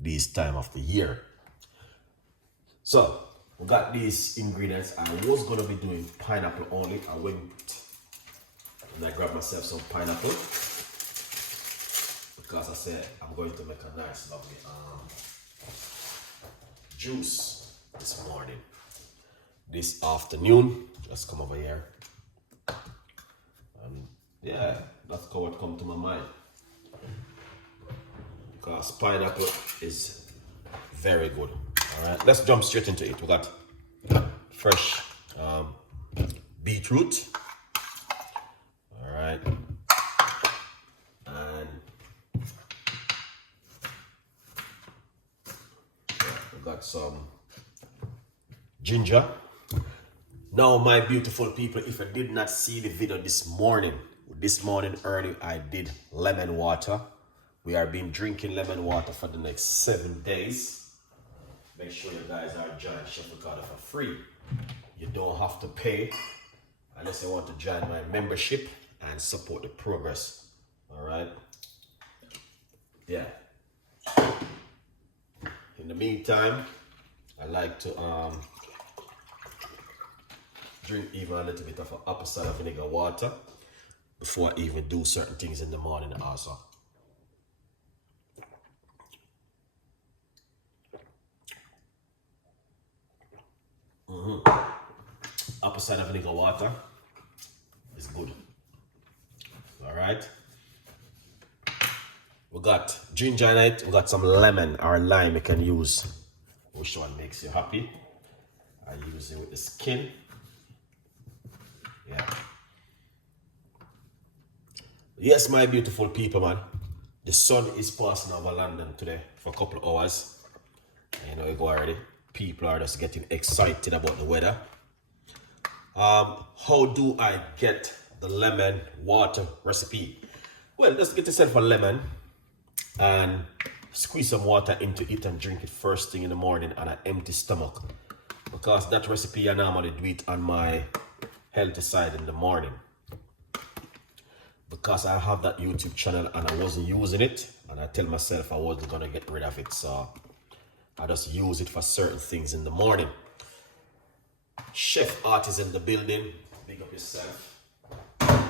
this time of the year. So we got these ingredients. I was gonna be doing pineapple only. I went and I grabbed myself some pineapple because I said I'm going to make a nice lovely juice this morning. This afternoon, just come over here. And yeah, that's what come to my mind. Because pineapple is very good. Alright, let's jump straight into it. We got fresh beetroot. Alright. And we got some ginger. Now, my beautiful people, if I did not see the video this morning early, I did lemon water. We are been drinking lemon water for the next 7 days. Make sure you guys are joining Chef Ricardo for free. You don't have to pay unless you want to join my membership and support the progress. All right. Yeah. In the meantime, I like to drink even a little bit of apple cider vinegar water before I even do certain things in the morning also. Apple cider vinegar water is good. All right. We got ginger in it. We got some lemon or lime you can use. Which one makes you happy? I use it with the skin. Yeah. Yes, my beautiful people, man. The sun is passing over London today for a couple of hours. You know, you go already. People are just getting excited about the weather. How do I get the lemon water recipe? Well, just get yourself a lemon and squeeze some water into it and drink it first thing in the morning on an empty stomach. Because that recipe I normally do it on my healthy side in the morning. Because I have that YouTube channel and I wasn't using it, and I tell myself I wasn't gonna get rid of it, so I just use it for certain things in the morning. Chef Art is in the building. Big up yourself. Alright.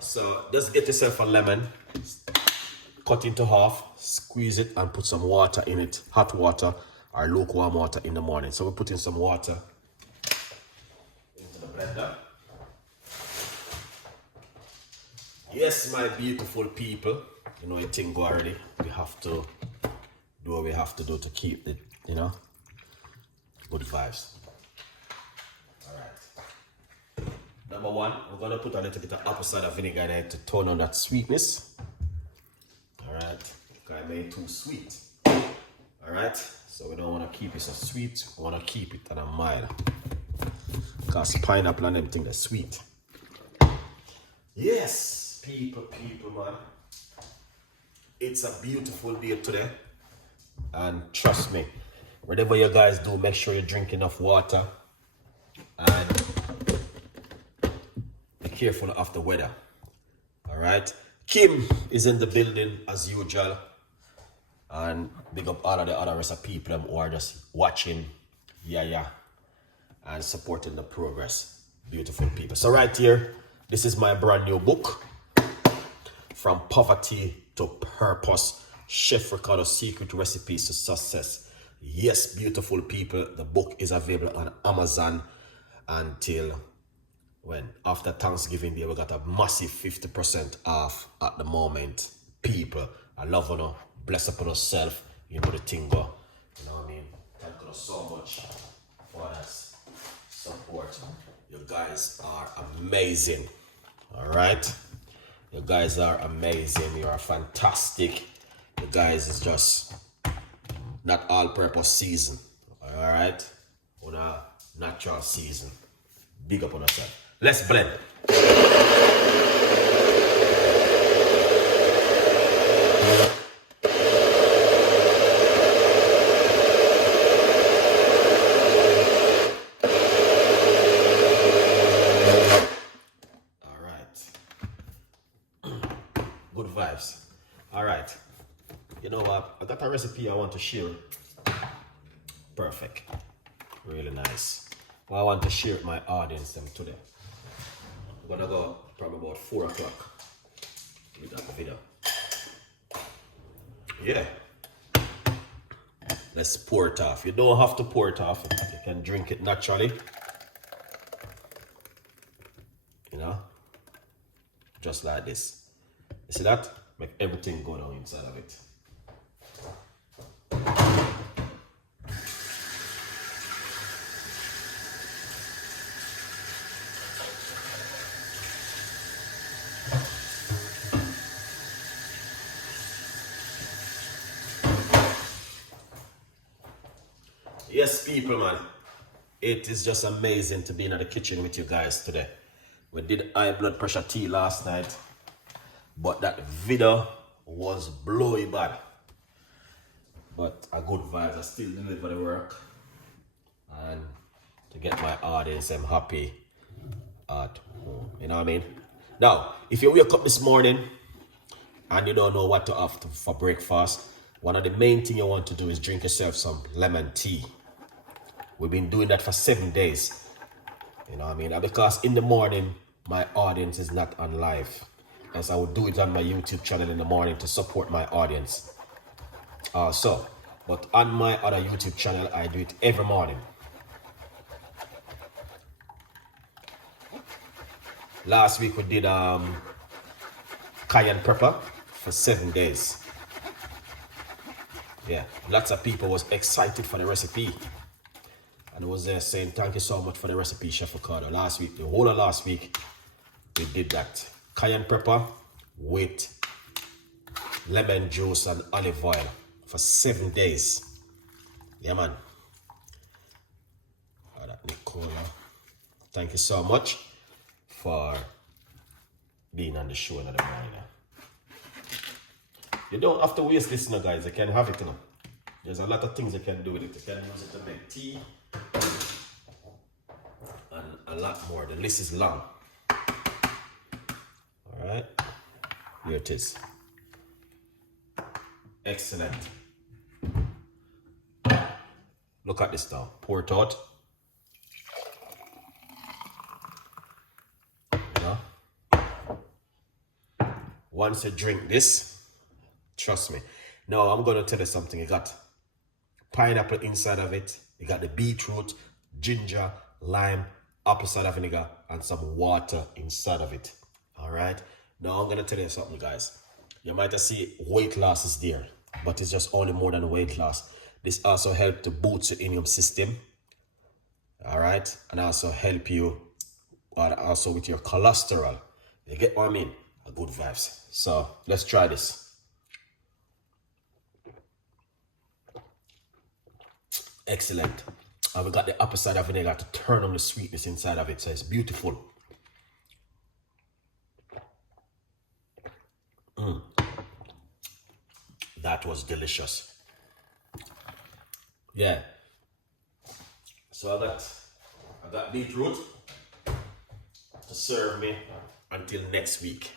So just get yourself a lemon, cut into half, squeeze it and put some water in it, hot water or lukewarm water in the morning. So we're putting some water into the blender. Yes, my beautiful people, you know, your thing go already. We have to do what we have to do to keep it, you know, good vibes. All right. Number one, we're gonna put a little bit of apple cider vinegar in it to tone on that sweetness. All right, because I made too sweet. All right, so we don't want to keep it so sweet. We want to keep it at a mild, because pineapple and everything is sweet. Yes, people, man. It's a beautiful day today. And trust me, whatever you guys do, make sure you drink enough water. And be careful of the weather. Alright? Kim is in the building as usual. And big up all of the other rest of people who are just watching. Yeah. And supporting the progress. Beautiful people. So right here, this is my brand new book. From Poverty to Purpose. Chef Ricardo's Secret Recipes to Success. Yes, beautiful people. The book is available on Amazon until when? After Thanksgiving Day, we got a massive 50% off at the moment. People, I love you. Bless upon yourself. You know the thing go. You know what I mean? Thank you so much for that support. You guys are amazing. Alright? You guys are amazing. You are fantastic. You guys is just not all-purpose season. Alright? On a natural season. Big up on yourself. Let's blend. Good vibes. All right. You know what? I got a recipe I want to share. Perfect. Really nice. Well, I want to share with my audience them today. I'm gonna go probably about 4 o'clock with that video. Yeah. Let's pour it off. You don't have to pour it off. You can drink it naturally. You know? Just like this. You see that? Make everything go down inside of it. Yes, people, man. It is just amazing to be in the kitchen with you guys today. We did high blood pressure tea last night, but that video was blowy bad. But a good vibes. I still deliver the work, and to get my audience, I'm happy at home. You know what I mean? Now, if you wake up this morning and you don't know what to have for breakfast, one of the main things you want to do is drink yourself some lemon tea. We've been doing that for 7 days. You know what I mean? And because in the morning, my audience is not on live. As I would do it on my YouTube channel in the morning to support my audience. Also, but on my other YouTube channel, I do it every morning. Last week we did cayenne pepper for 7 days. Yeah, lots of people was excited for the recipe. And was there saying, thank you so much for the recipe, Chef Ricardo. Last week, the whole of last week, we did that. Cayenne pepper with lemon juice and olive oil for 7 days. Yeah, man. All right, Nicola. Thank you so much for being on the show another morning. You don't have to waste this, guys. You can have it, There's a lot of things you can do with it. You can use it to make tea. And a lot more. The list is long. Alright. Here it is. Excellent. Look at this now. Pour it out. You know? Once you drink this, trust me. Now I'm gonna tell you something. You got pineapple inside of it. You got the beetroot, ginger, lime, apple cider vinegar, and some water inside of it. All right. Now I'm gonna tell you something, guys. You might see weight loss is there, but it's just only more than weight loss. This also helps to boost your immune system. All right, and also help you, also with your cholesterol. You get what I mean? A good vibes. So let's try this. Excellent. And we got the apple cider vinegar to turn on the sweetness inside of it, so it's beautiful. That was delicious. Yeah. So I got beetroot to serve me until next week.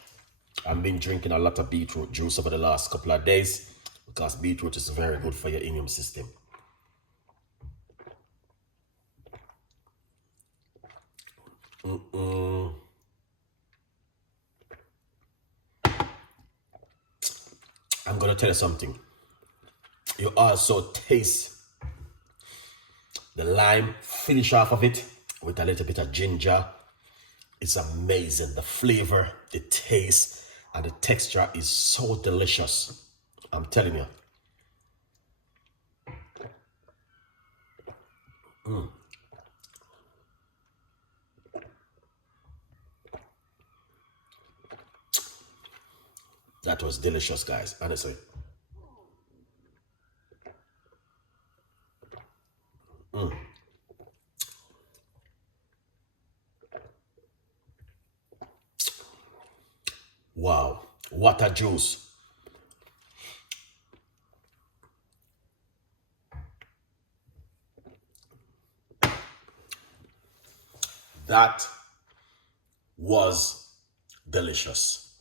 I've been drinking a lot of beetroot juice over the last couple of days because beetroot is very good for your immune system. I'm gonna tell you something. You also taste the lime, finish off of it with a little bit of ginger. It's amazing. The flavor, the taste, and the texture is so delicious. I'm telling you. That was delicious, guys, honestly. Wow, what a juice. That was delicious.